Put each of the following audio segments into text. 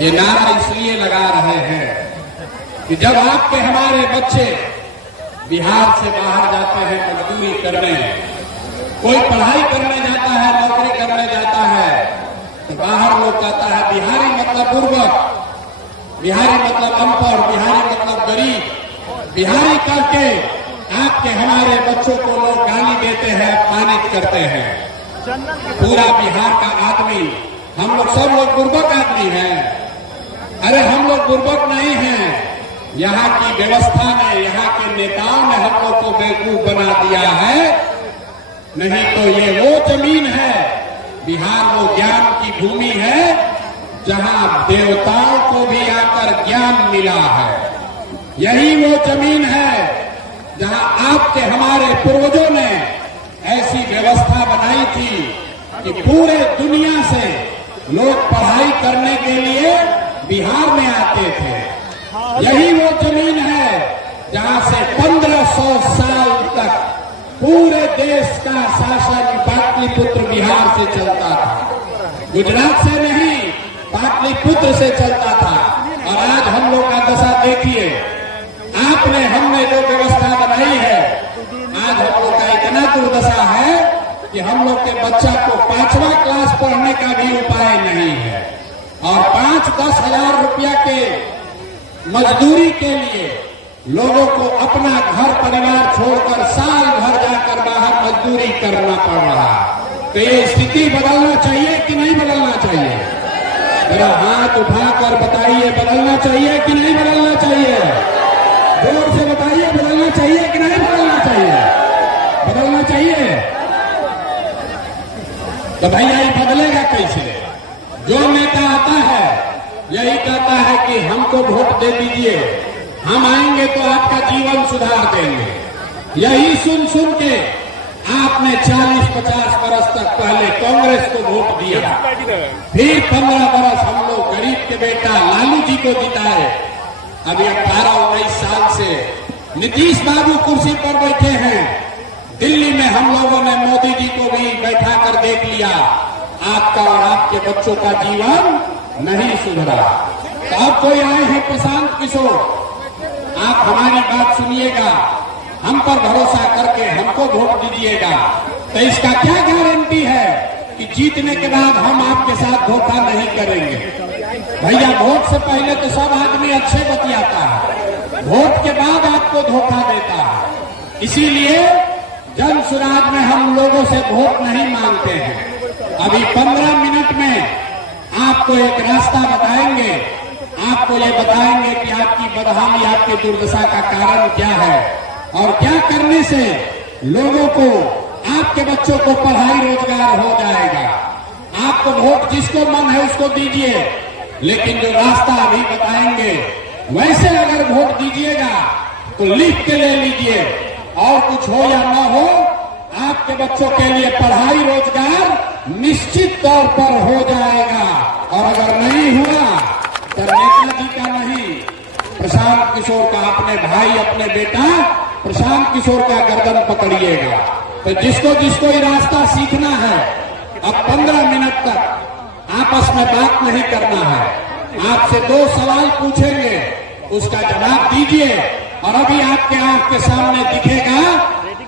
ये नारा इसलिए लगा रहे हैं कि जब आपके हमारे बच्चे बिहार से बाहर जाते हैं मजदूरी करने, कोई पढ़ाई करने जाता है, नौकरी करने जाता है, तो बाहर लोग कहता है बिहारी मतलब बुर्बक, बिहारी मतलब अनपढ़, बिहारी मतलब गरीब। बिहारी करके आपके हमारे बच्चों को लोग गाली देते हैं, अपमानित करते हैं। पूरा बिहार का आदमी, हम लोग सब लोग बुर्बक आदमी हैं। अरे हम लोग बुर्बक नहीं हैं, यहाँ की व्यवस्था ने, यहाँ के नेताओं ने हम लोग को बेवकूफ बना दिया है। नहीं तो ये वो जमीन है, बिहार वो ज्ञान की भूमि है जहाँ देवताओं को भी आकर ज्ञान मिला है। यही वो जमीन है जहाँ आपके हमारे पूर्वजों ने ऐसी व्यवस्था बनाई थी कि पूरे दुनिया से लोग पढ़ाई करने के लिए बिहार में आते थे। यही वो जमीन है जहाँ से 1500 साल तक पूरे देश का शासन पाटलिपुत्र बिहार से चलता था, गुजरात से नहीं, पाटलिपुत्र से चलता था। और आज हम लोग का दशा देखिए, आपने हमने जो व्यवस्था बनाई है, आज हम लोग का इतना दुर्दशा है कि हम लोग के बच्चा को 5वां क्लास पढ़ने का भी उपाय नहीं है। और 5-10 हजार रुपया के मजदूरी के लिए लोगों को अपना घर परिवार छोड़कर साल भर जाकर बाहर मजदूरी करना पड़ रहा। तो ये स्थिति बदलना चाहिए कि नहीं बदलना चाहिए? मेरा हाथ उठाकर बताइए, बदलना चाहिए कि नहीं बदलना चाहिए? जोर से बताइए, बदलना चाहिए कि नहीं बदलना चाहिए? बदलना चाहिए। तो भैया ये बदलेगा कैसे? जो नेता आता है यही कहता है कि हमको वोट दे दीजिए, हम आएंगे तो आपका जीवन सुधार देंगे। यही सुन सुन के आपने 40-50 बरस तक पहले कांग्रेस को वोट दिया, फिर 15 बरस हम लोग गरीब के बेटा लालू जी को जिताए। अभी 18-19 साल से नीतीश बाबू कुर्सी पर बैठे हैं। दिल्ली में हम लोगों ने मोदी जी को भी बैठा कर देख लिया, आपका और आपके बच्चों का जीवन नहीं सुधरा। तो अब कोई आए हैं प्रशांत किशोर, आप हमारी बात सुनिएगा, हम पर भरोसा करके हमको वोट दीजिएगा। तो इसका क्या गारंटी है कि जीतने के बाद हम आपके साथ धोखा नहीं करेंगे? भैया वोट से पहले तो सब आदमी अच्छे बतियाता है, वोट के बाद आपको धोखा देता है। इसीलिए जन सुराज में हम लोगों से वोट नहीं मांगते हैं। अभी 15 मिनट में आपको एक रास्ता बताएंगे, आपको ये बताएंगे कि आपकी बदहाली, आपकी दुर्दशा का कारण क्या है और क्या करने से लोगों को, आपके बच्चों को पढ़ाई रोजगार हो जाएगा। आपको वोट जिसको मन है उसको दीजिए, लेकिन जो रास्ता अभी बताएंगे वैसे अगर वोट दीजिएगा तो लिख के ले लीजिए, और कुछ हो या ना हो, आपके बच्चों के लिए पढ़ाई रोजगार निश्चित तौर पर हो जाएगा। और अगर नहीं हुआ तो नेताजी का नहीं, प्रशांत किशोर का, अपने भाई, अपने बेटा प्रशांत किशोर का गर्दन पकड़िएगा। तो जिसको जिसको ये रास्ता सीखना है, अब 15 मिनट तक आपस में बात नहीं करना है। आपसे 2 सवाल पूछेंगे, उसका जवाब दीजिए। और अभी आपके आंख के सामने दिखेगा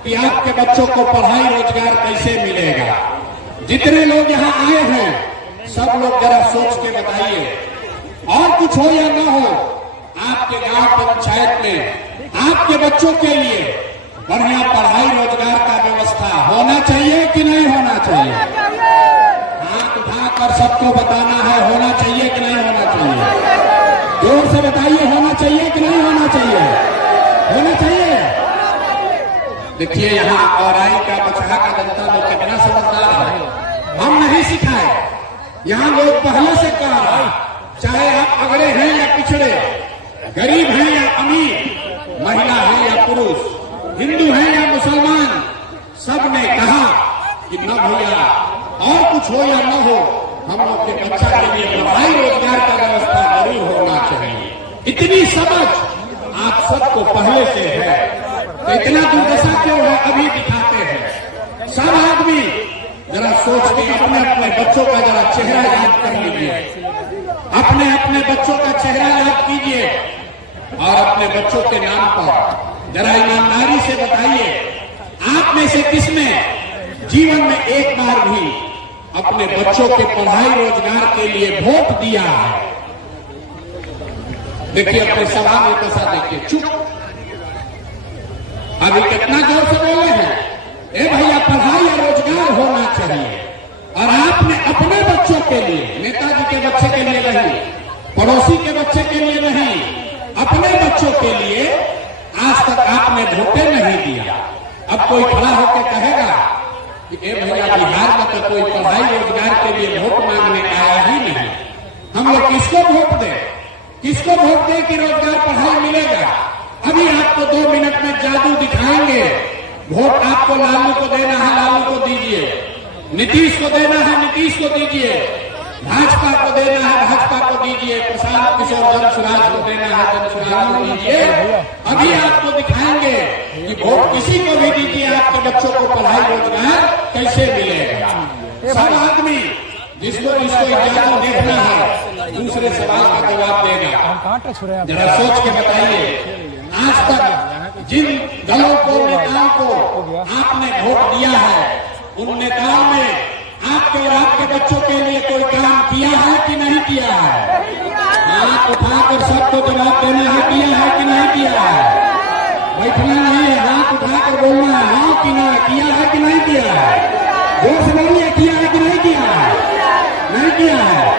कि आपके बच्चों को पढ़ाई रोजगार कैसे मिलेगा। जितने लोग यहाँ आए हैं सब लोग जरा सोच के बताइए, और कुछ हो या ना हो, आपके गांव पंचायत में आपके बच्चों के लिए बढ़िया पढ़ाई रोजगार का व्यवस्था होना चाहिए कि नहीं होना चाहिए? हाथ उठाकर सबको बताना है, होना चाहिए कि नहीं होना चाहिए? जोर से बताइए, होना चाहिए कि नहीं होना चाहिए? होना चाहिए। देखिए यहाँ औराई का, बछड़ा का जनता लोग कितना समझदार है, हम नहीं सिखाए। यहाँ लोग पहले से कह रहा है, चाहे आप अगड़े हैं या पिछड़े, गरीब हैं या अमीर, महिला है या पुरुष, हिंदू है या मुसलमान, सब ने कहा कि न भैया और कुछ हो या न हो, हम लोग के बच्चा के लिए पढ़ाई रोजगार का व्यवस्था जरूर होना चाहिए। इतनी समझ आप सबको पहले से है, तो इतना दुर्दशा क्यों है अभी दिखाते हैं। सब आदमी जरा सोच के अपने अपने बच्चों का जरा चेहरा याद कर लीजिए। अपने अपने बच्चों का चेहरा याद कीजिए और अपने बच्चों के नाम पर जरा ईमानदारी से बताइए, आप में से किसने जीवन में एक बार भी अपने बच्चों के पढ़ाई रोजगार के लिए वोट दिया है? देखिए अपने सवाल में पैसा देखिए, चुप। अभी कितना जोर से बोले हैं, ए भैया पढ़ाई या रोजगार होना चाहिए। और आपने अपने बच्चों के लिए, नेताजी के बच्चे के लिए नहीं, पड़ोसी के बच्चे के लिए नहीं, अपने बच्चों के लिए आज तक आपने वोटे नहीं दिया। अब कोई खड़ा होकर कहेगा कि ए भैया बिहार में तो कोई पढ़ाई रोजगार के लिए वोट मांगने आया ही नहीं, हम लोग किसको वोट दें? किसको वोट दें कि रोजगार पढ़ाई मिलेगा? अभी आपको 2 मिनट में जादू दिखाएंगे। वोट आपको लालू को देना है, लालू को दीजिए। नीतीश को देना है, नीतीश को दीजिए। भाजपा को देना है, भाजपा को दीजिए। प्रशांत किशोर जनसुराज को देना है, जनसुराज को दीजिए। अभी आपको दिखाएंगे कि वोट किसी को भी दीजिए, आपके बच्चों को पढ़ाई रोजगार कैसे मिलेगा। सब आदमी जिसको इजाजत देखना है दूसरे सवाल का जवाब देगा। जरा सोच के बताइए, आज तक जिन दलों को, नेताओं को आपने वोट दिया है, उन नेताओं ने आपके और आपके बच्चों के लिए कोई काम किया है कि नहीं किया है? हाथ उठाकर सबको जवाब देना है, किया है कि नहीं किया है? बैठना नहीं है, हाथ उठाकर बोलना है, हाँ कि ना, किया है कि नहीं किया है? जोर से बोलिए, किया है कि नहीं किया है? नहीं किया है।